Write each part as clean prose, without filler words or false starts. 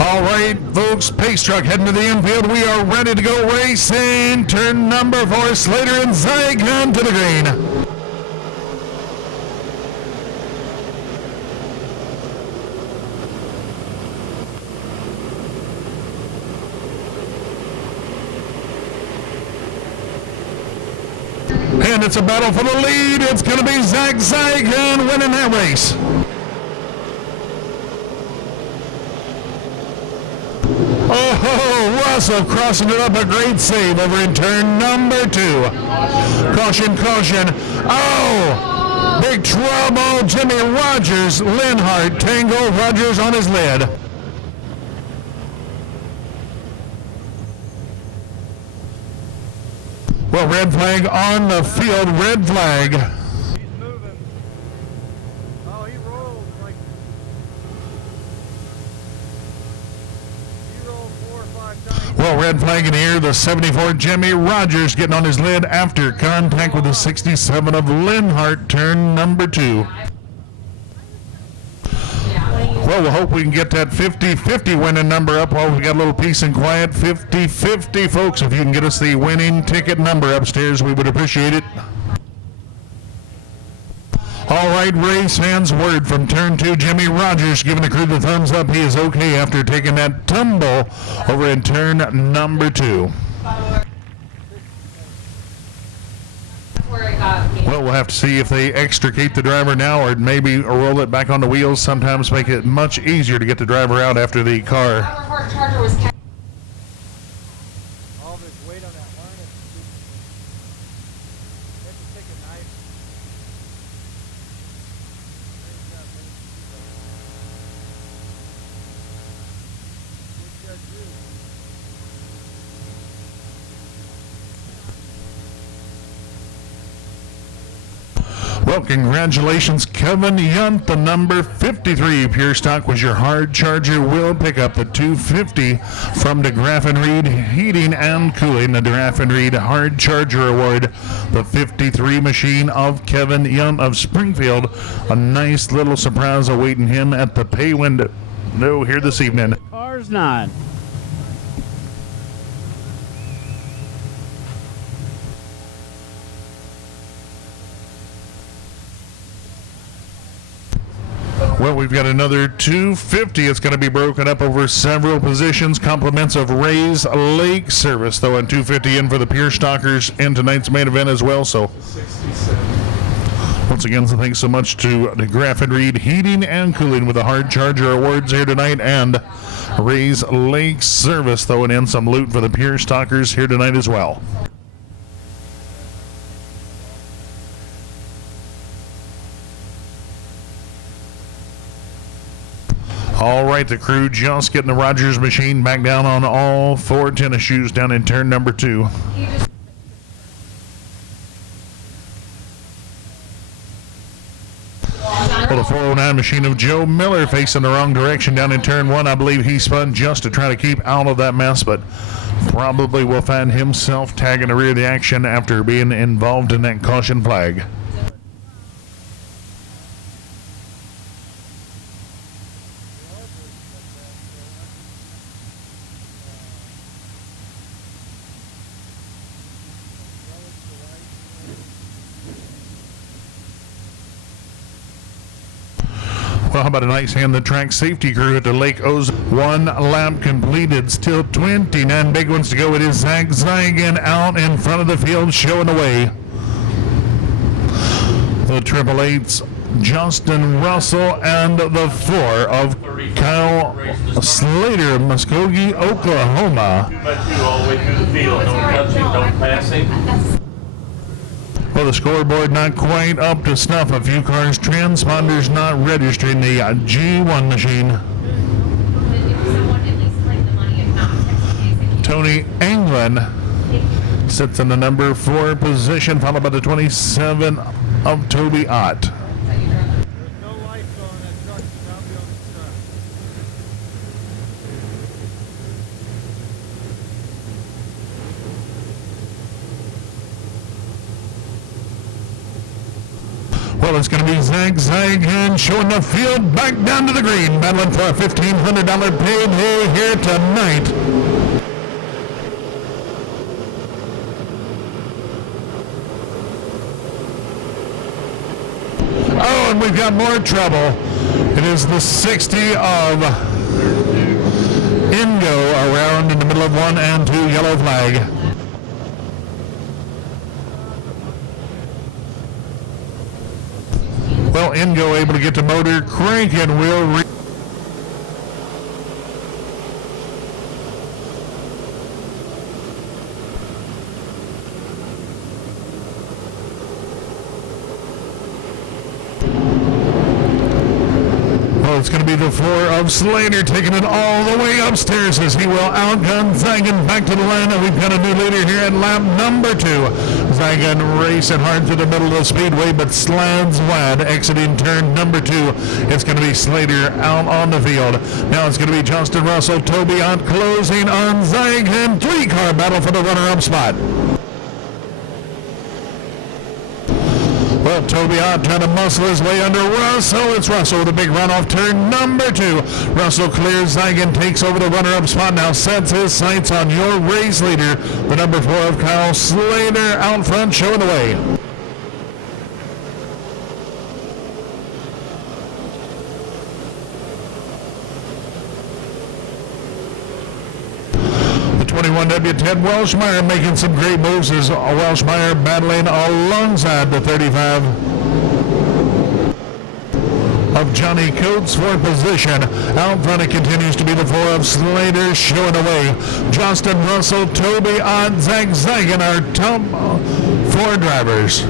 All right, folks, pace truck heading to the infield. We are ready to go racing. Turn number 4, Slater and Zygon to the green. And it's a battle for the lead. It's going to be Zach Zygon winning that race. Oh, Russell crossing it up, a great save over in turn number 2. Caution, caution. Oh, big trouble. Jimmy Rogers, Linhart, Tango, Rogers on his lid. Well, red flag on the field, red flag. He's moving. Oh, he rolled like... He rolled 4 or 5 times. Well, red flag in here, the 74 Jimmy Rogers getting on his lid after contact with the 67 of Linhart, turn number 2. Well, we'll hope we can get that 50-50 winning number up while we got a little peace and quiet. 50-50, folks. If you can get us the winning ticket number upstairs, we would appreciate it. All right, race fans, word from turn 2, Jimmy Rogers giving the crew the thumbs up. He is okay after taking that tumble over in turn number 2. Well, we'll have to see if they extricate the driver now or maybe roll it back on the wheels. Sometimes make it much easier to get the driver out after the car. All of his weight on that line is had to take a knife. Good judge, Well, congratulations, Kevin Yunt. The number 53 Pure Stock was your hard charger. Will pick up the 250 from DeGraff and Reed Heating and Cooling. The DeGraff and Reed Hard Charger Award. The 53 machine of Kevin Yunt of Springfield. A nice little surprise awaiting him at the pay window here this evening. Car's not. Well, we've got another 250. It's going to be broken up over several positions. Compliments of Ray's Lake Service, though, and 250 in for the Pure Stalkers in tonight's main event as well. So, once again, so thanks so much to DeGraff and Reed Heating and Cooling with the Hard Charger Awards here tonight, and Ray's Lake Service throwing in some loot for the Pure Stalkers here tonight as well. All right, the crew just getting the Rogers machine back down on all 4 tennis shoes down in turn number 2. Well, the 409 machine of Joe Miller facing the wrong direction down in turn 1. I believe he spun just to try to keep out of that mess, but probably will find himself tagging the rear of the action after being involved in that caution flag. Well, how about a nice hand, the track safety crew at the Lake Ozark. 1 lap completed, still 29 big ones to go. It is Zach Zygon out in front of the field showing the way. The 888's Justin Russell and the 4 of Kyle Slater of Muskogee, Oklahoma. 2x2 all the way through the field. No touching, no passing. Well, the scoreboard not quite up to snuff. A few cars, transponders not registering the G1 machine. Tony Anglin sits in the number 4 position, followed by the 27 of Toby Ott. There's no lights on that truck. It's probably on the truck. Well, it's going to be Zag Zagan showing the field back down to the green, battling for a $1,500 payday here tonight. Oh, and we've got more trouble. It is the 60 of Ingo around in the middle of 1 and 2, yellow flag. Well, Ingo able to get the motor cranking. Will it's going to be the 4 of Slater taking it all the way upstairs as he will outgun Zagan back to the line. And we've got a new leader here at lap number 2. Zagan racing hard through the middle of the speedway, but slants wide exiting turn number 2. It's going to be Slater out on the field. Now it's going to be Justin Russell, Toby Ott closing on Zagan. 3-car battle for the runner-up spot. Well, Toby Ott trying to muscle his way under Russell. It's Russell with a big run off turn number 2. Russell clears Zagan, takes over the runner-up spot, now sets his sights on your race leader, the number 4 of Kyle Slater out front showing the way. The 21W Ted Welshmeyer making some great moves as Welshmeyer battling alongside the 35 of Johnny Coates for position. Out front it continues to be the 4 of Slater showing away. Justin Russell, Toby Ott, Zag Zagan are top 4 drivers.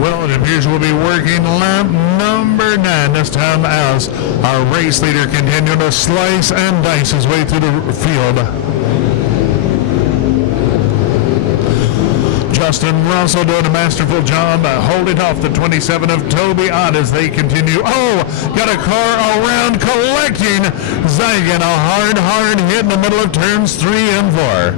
Well, it appears we'll be working lap number 9 this time as our race leader continuing to slice and dice his way through the field. Justin Russell doing a masterful job holding off the 27 of Toby Ott as they continue. Oh, got a car around collecting Zagan. A hard hit in the middle of turns 3 and 4.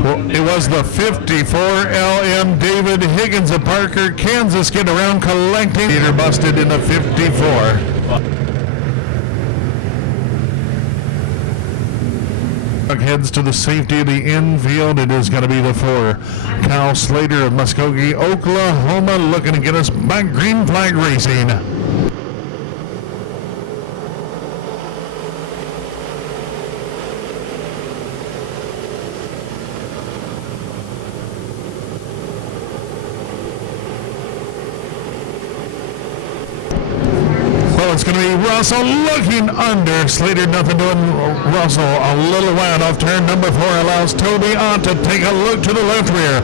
Well, it was the 54 LM David Higgins of Parker, Kansas, getting around collecting. Peter busted in the 54. Heads to the safety of the infield. It is going to be the 4. Kyle Slater of Muskogee, Oklahoma, looking to get us back green flag racing. It's going to be Russell looking under. Slater nothing doing. Russell a little wide off turn number 4 allows Toby Ott to take a look to the left rear.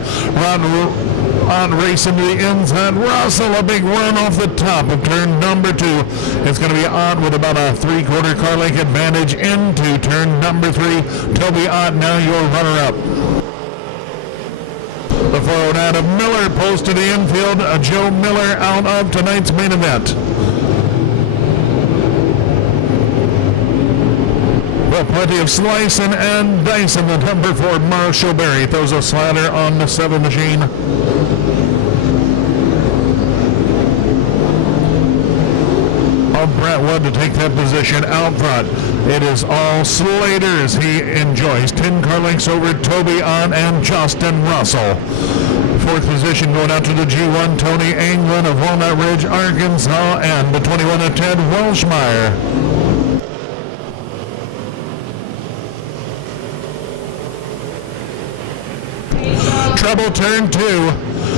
Ott racing to the inside. Russell a big run off the top of turn number 2. It's going to be Ott with about a 3/4 car length advantage into turn number 3. Toby Ott now your runner-up. The 409 of Miller pulls to the infield. Joe Miller out of tonight's main event. Well, plenty of slicing and dicing. The number 4 Marshall Berry throws a slider on the 7 machine. Brett Wood to take that position out front. It is all Slater as he enjoys 10 car lengths over Toby Ott and Justin Russell. 4th position going out to the G1 Tony Anglin of Walnut Ridge, Arkansas, and the 21 of Ted Welshmeyer. trouble, turn 2.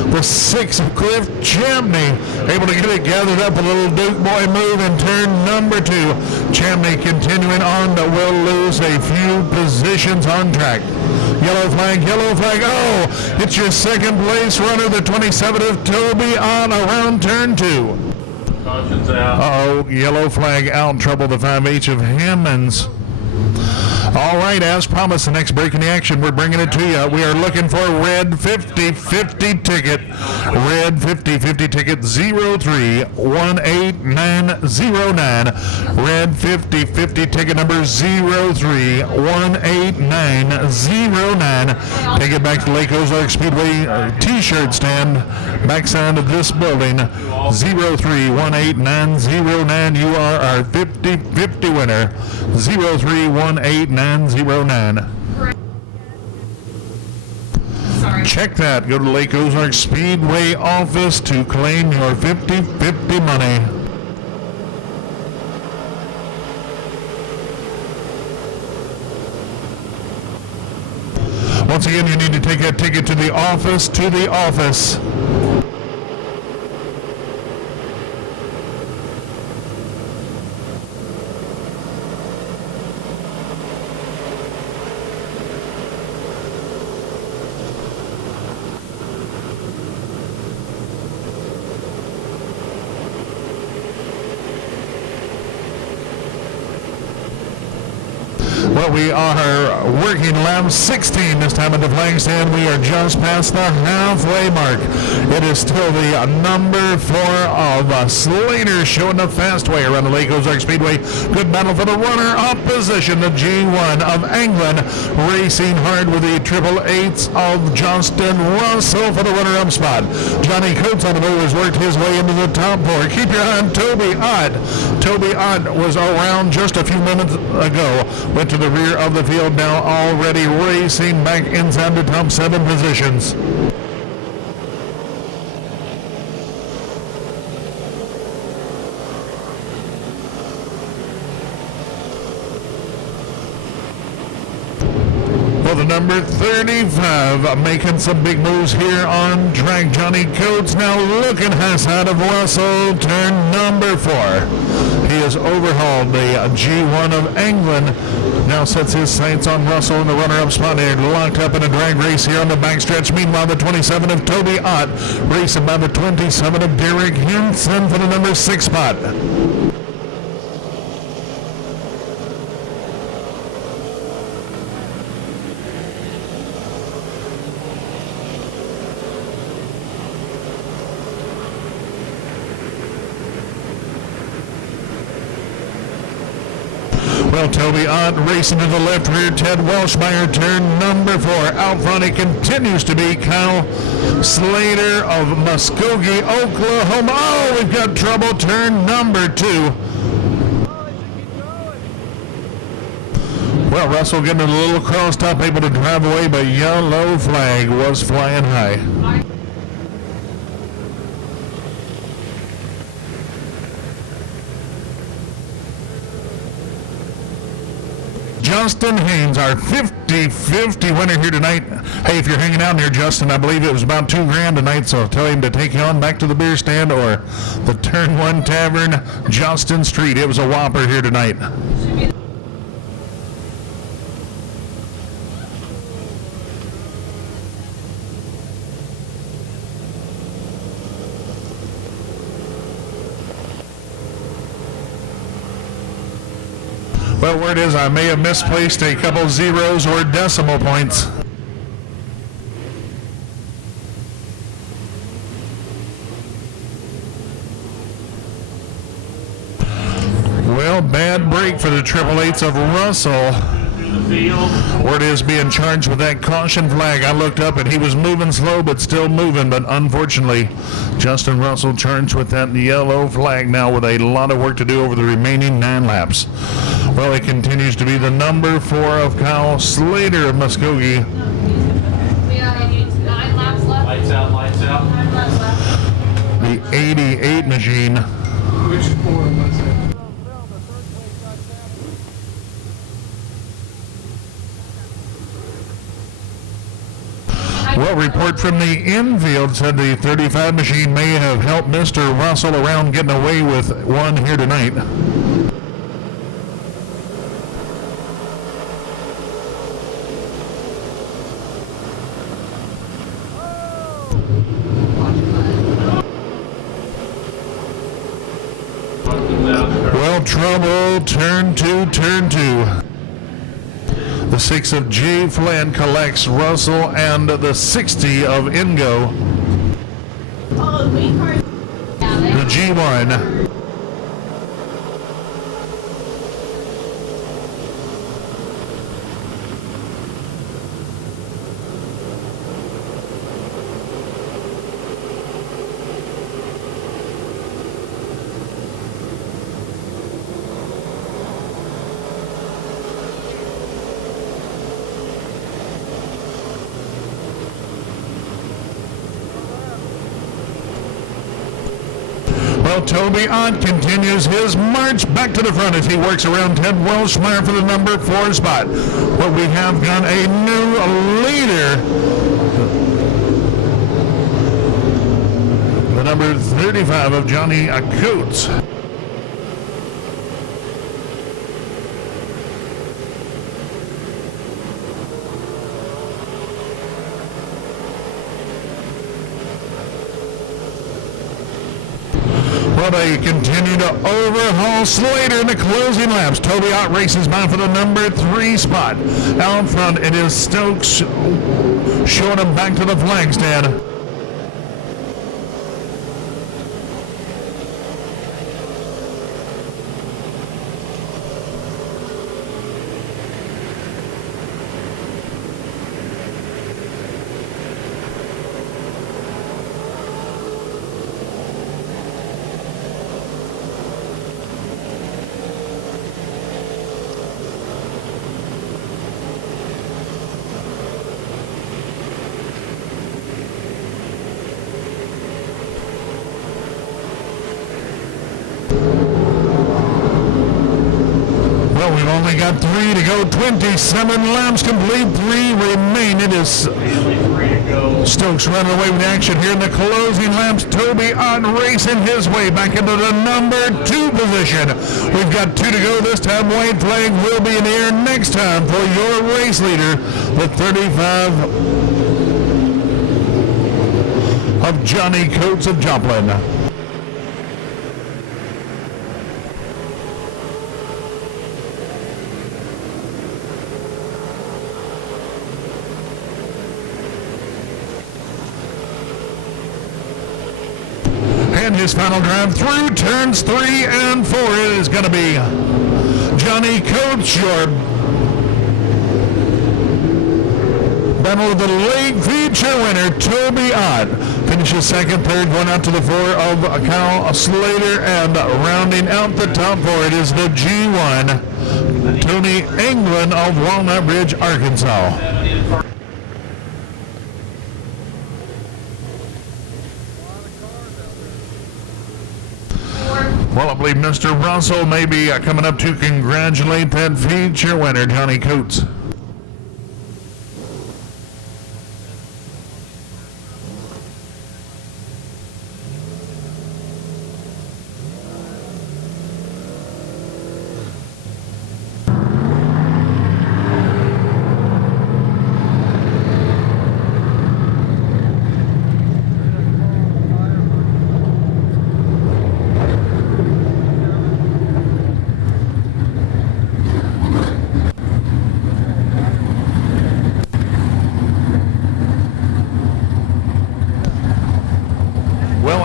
The 6 of Cliff Champney able to get it gathered up. A little Duke boy move in turn number 2. Champney continuing on, but will lose a few positions on track. Yellow flag, yellow flag. Oh, it's your second place runner, the 27 of Toby on around turn 2. Caution's out. Uh-oh, yellow flag out. Trouble, the 5H of Hammonds. All right, as promised, the next break in the action, we're bringing it to you. We are looking for red 50-50 ticket. Red 50-50 ticket 03-18909. Red 50-50 ticket number 03-18909. Take it back to Lake Ozark Speedway t-shirt stand, backside of this building. 03-18909. You are our 50-50 winner. 03-18909. Check that. Go to Lake Ozark Speedway office to claim your 50-50 money. Once again, you need to take that ticket to the office, Well, we are working lap 16 this time at the flag stand. We are just past the halfway mark. It is still the number 4 of Slater showing the fast way around the Lake Ozark Speedway. Good battle for the runner-up position. The G1 of England racing hard with the 888s of Johnston Russell for the runner-up spot. Johnny Coates on the move has worked his way into the top 4. Keep your eye on Toby Ott. Toby Ott was around just a few minutes ago. Went to the rear of the field, now already racing back inside the top 7 positions. Well, the number 35 making some big moves here on track. Johnny Coates now looking outside of Russell, turn number 4. He has overhauled the G1 of England. Now sets his sights on Russell in the runner-up spot. They're locked up in a drag race here on the backstretch. Meanwhile, the 27 of Toby Ott racing by the 27 of Derek Hinson for the number 6 spot. Well, Toby Ott racing to the left rear. Ted Welshmeyer, turn number 4. Out front, it continues to be Kyle Slater of Muskogee, Oklahoma. Oh, we've got trouble. Turn number 2. Well, Russell getting a little crossed up, able to drive away, but yellow flag was flying high. Justin Haynes, our 50-50 winner here tonight. Hey, if you're hanging out near Justin, I believe it was about $2,000 tonight, so tell him to take you on back to the beer stand or the Turn 1 Tavern, Justin Street. It was a whopper here tonight. Well, word is I may have misplaced a couple zeros or decimal points. Well, bad break for the 888s of Russell. Word is being charged with that caution flag. I looked up and he was moving slow but still moving, but unfortunately Justin Russell charged with that yellow flag now with a lot of work to do over the remaining 9 laps. Well, it continues to be the number 4 of Kyle Slater of Muskogee. We need 9 laps left. Lights out, lights out. 9 laps left. The 88 machine. Which 4 was it? Well, report from the infield said the 35 machine may have helped Mr. Russell around getting away with one here tonight. Well, trouble, turn two. The 6 of J. Flynn collects Russell and the 60 of Ingo. The G1. Well, Toby Ott continues his march back to the front as he works around Ted Welshmeyer for the number 4 spot. But we have got a new leader. The number 35 of Johnny Coates. Well, they continue to overhaul Slater in the closing laps. Toby Ott races by for the number 3 spot. Out front, it is Stokes showing him back to the flag stand. Well, we've only got 3 to go. 27 laps complete. 3 remain. It is Stokes running away with action here in the closing laps. Toby Ott racing his way back into the number 2 position. We've got 2 to go. This time, white flag will be in the air next time for your race leader, the 35 of Johnny Coates of Joplin. And his final drive through turns 3 and 4 is going to be Johnny Coates, your Battle of the Lake feature winner. Toby Ott finishes second, third, going out to the 4 of Kyle Slater, and rounding out the top 4, it is the G1, Tony England of Walnut Ridge, Arkansas. Well, I believe Mr. Russell may be coming up to congratulate that feature winner, Johnny Coates.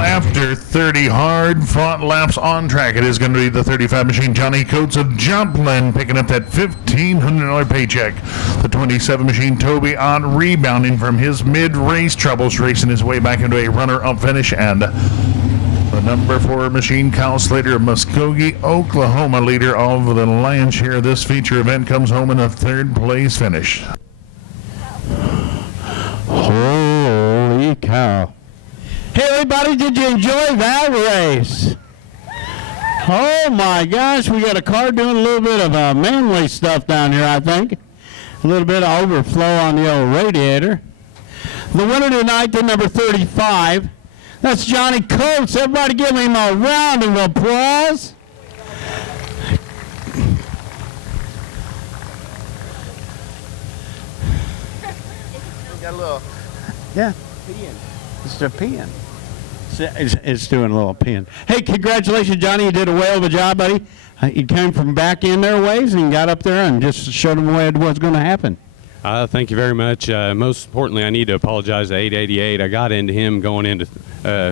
After 30 hard-fought laps on track, it is going to be the 35 machine Johnny Coates of Joplin picking up that $1,500 paycheck. The 27 machine Toby Ott rebounding from his mid-race troubles, racing his way back into a runner-up finish, and the number 4 machine Kyle Slater of Muskogee, Oklahoma, leader of the lion's share of this feature event, comes home in a 3rd place finish. Holy cow. Hey everybody, did you enjoy that race? Oh my gosh, we got a car doing a little bit of manly stuff down here, I think. A little bit of overflow on the old radiator. The winner tonight, the number 35. That's Johnny Coates. Everybody give him a round of applause. Got a little. Yeah. It's a pen. It's doing a little pen. Hey, congratulations, Johnny. You did a whale of a job, buddy. You came from back in their ways and got up there and just showed them what's going to happen. Thank you very much. Most importantly, I need to apologize to 888. I got into him going into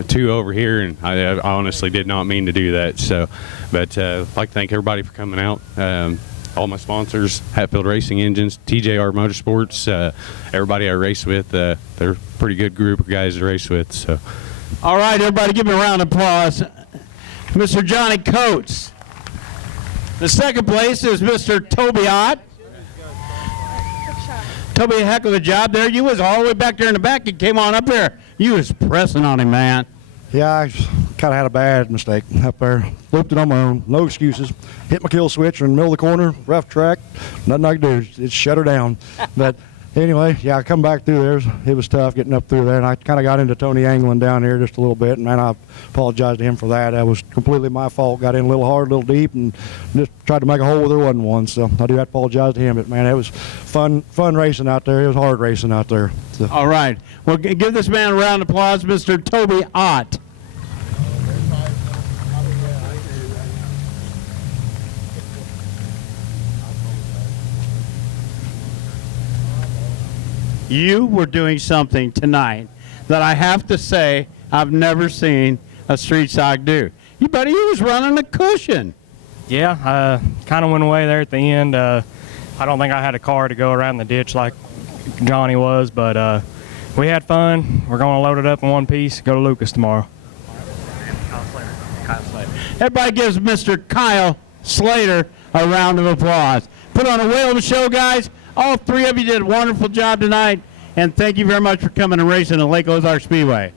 2 over here, and I honestly did not mean to do that. So, but I'd like to thank everybody for coming out. All my sponsors, Hatfield Racing Engines, TJR Motorsports, everybody I race with. They're a pretty good group of guys to race with. So, all right, everybody, give him a round of applause. Mr. Johnny Coates. The second place is Mr. Toby Ott. Toby, a heck of a job there. You was all the way back there in the back. You came on up there. You was pressing on him, man. Yeah, I kind of had a bad mistake up there. Looped it on my own. No excuses. Hit my kill switch in the middle of the corner. Rough track. Nothing I could do. It shut her down. But anyway, yeah, I come back through there. It was tough getting up through there. And I kind of got into Tony angling down here just a little bit. And, man, I apologize to him for that. That was completely my fault. Got in a little hard, a little deep, and just tried to make a hole where there wasn't one. So I do have to apologize to him. But, man, it was fun racing out there. It was hard racing out there. So. All right. Well, give this man a round of applause, Mr. Toby Ott. You were doing something tonight that I have to say I've never seen a street stock do. You buddy, you was running a cushion. Yeah, kind of went away there at the end. I don't think I had a car to go around the ditch like Johnny was, but we had fun. We're going to load it up in one piece, go to Lucas tomorrow. Everybody gives Mr. Kyle Slater a round of applause. Put on a whale of a show, guys. All three of you did a wonderful job tonight, and thank you very much for coming and racing at Lake Ozark Speedway.